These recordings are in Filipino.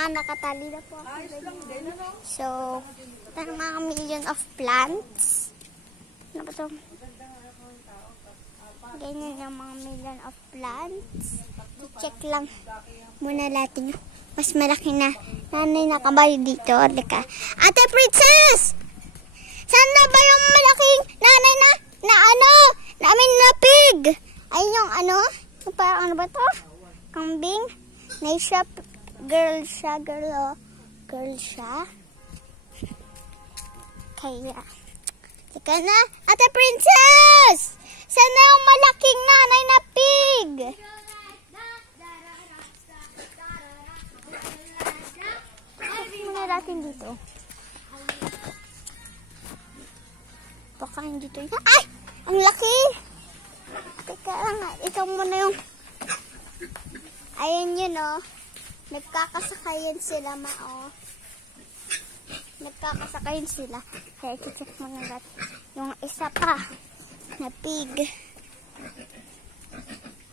Tama, nakatali na po ako. So, ito ang mga million of plants. Ano ba ito? Ganyan yung mga million of plants. I-check lang muna natin. Mas malaki na. Nanay na kamay dito. Lika. Ate Princess! Saan na ba yung malaking nanay na pig? Ay yung ano? Yung parang ano ba to? Kambing? Naisha, girl siya. Kaya. Sika na. Ate Princess! Saan na yung malaking nanay na pig? Muna natin dito. Baka hindi dito. Ay! Ang laki! Teka lang. Ito muna yung... Ayan yun, oh. Nagkakasakayan sila, oh. Nagkakasakayan sila. Kaya check muna natin. Yung isa pa na pig.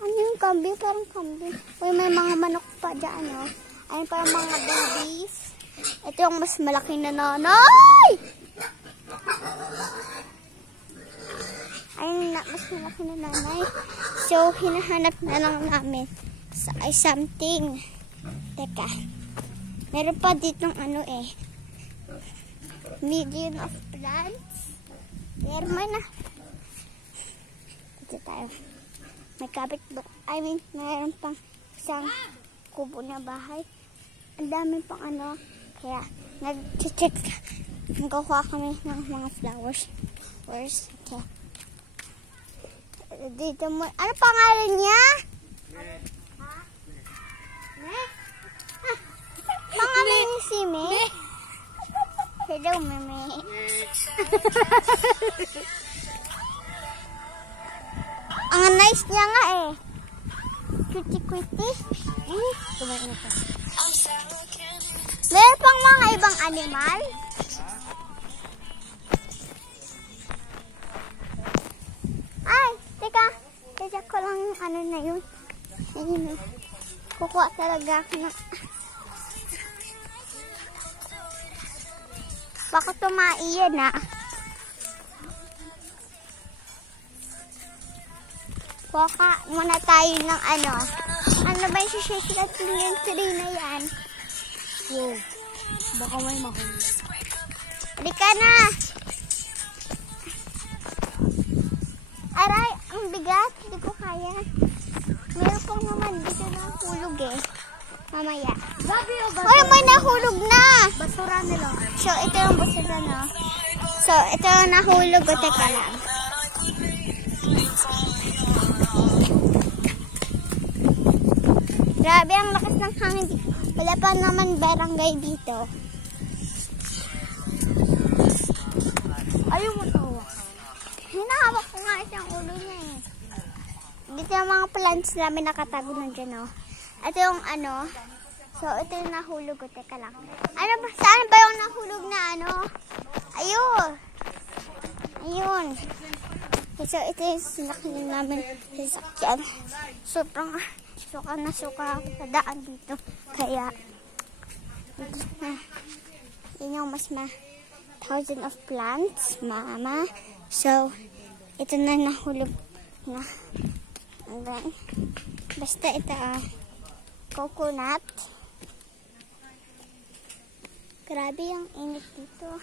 Ano yung kambing? Parang kambing. Uy, may mga manok pa dyan, oh. Ayun parang mga babies. Ito yung mas malaki na nanay! Ayun na, mas malaki na nanay. So, hinahanap na lang namin sa something. Teka. Meron pa ditong ano eh. Million of plants. Meron man na. Dito tayo. May kapit book. I mean, meron pang isang kubo na bahay. Ang dami pang ano. Kaya, nag-check. Nagkukuha kami ng mga flowers. Okay. Dito mo. Ano pangalan niya? Pangalan niya si Me? Hello, Meme. Ang nice niya nga eh. Cutie. Kumain ito. Meron pang mga ibang animal. Ay, teka. Teka ko lang yung ano na yun. Ayun. Kukuha talaga ako ng... Baka tumaiyan na. Kuha muna tayo ng ano. Ano ba yung sisisikat yung tree na yan? Wow. Baka may mahuli. Halika na. Aray, ang bigat. Hindi ko kaya. Meron pang naman dito na hulog eh. Mamaya. Uy, may nahulog na. Basura nila. So, ito yung basura, no? So, ito yung nahulog. O, teka lang. Grabe, ang lakas ng hangin dito. Wala pa naman barangay dito. Ayaw mo tawa. Hinahawak ko nga isang ulo niya eh. Dito yung mga plants namin nakatago nandiyan, oh. Ito yung ano. So, ito yung nahulog. O, teka lang. Ano ba? Saan ba yung nahulog na ano? Ayun. So, ito yung sinakyan namin sa sakyan. Sobrang suka ako sa daan dito. Kaya, yun yung mas thousand of plants, mama. So, ito na nahulog na. And then, basta ito, coconut. Grabe yung init dito.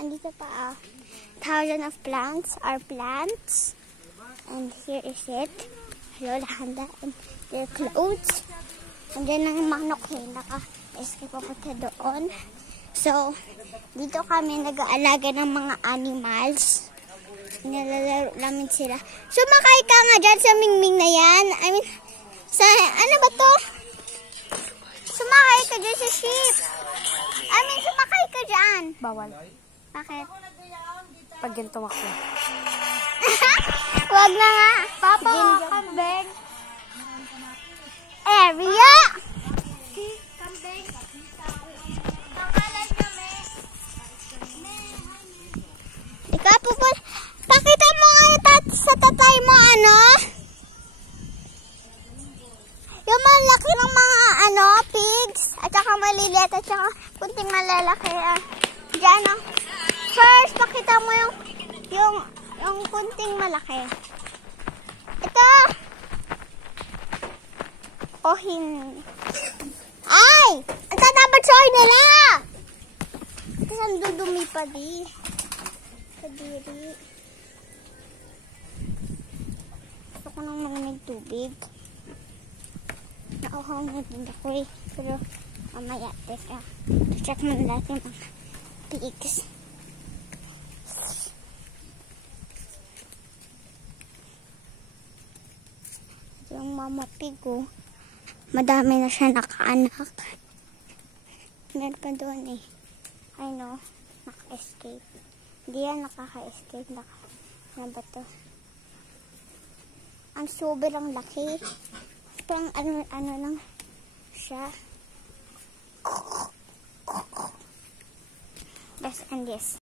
Andito pa, thousand of plants are plants. And here is it. Lola Handa and their clothes. And then ang manok naka-escape papunta doon. So, dito kami nag-aalaga ng mga animals. Nilalaro namin sila. Sumakay ka nga dyan sa mingming na yan. I mean, sa, ano ba to? Sumakay ka dyan sa sheep. I mean, sumakay ka dyan. Bawal. Bakit? Pag yan tumakbo. Wag na nga. Papa, kambing. Area. Kambing. Ikaw po po. Pakita mo nga sa tatay mo ano. Yung malaki ng mga maliliit at saka kunting malalaki. Diyan, oh. First, pakita mo yung kunting malaki. Ito. Oh, ay! Ang tatapat soy nila! Tapos ang dudumi pa di. Kadiri. Gusto ko nang marinig tubig. Nauhaw na din ako eh. Pero mamaya, teka. Check mo na natin mga pigs. Yung mama pig ko, madami na siya nakaanak. Meron pa doon eh. I know, naka-escape. Hindi yan nakaka-escape. Ano ba to? Ang sobrang laki. Parang ano lang siya. Yes and yes.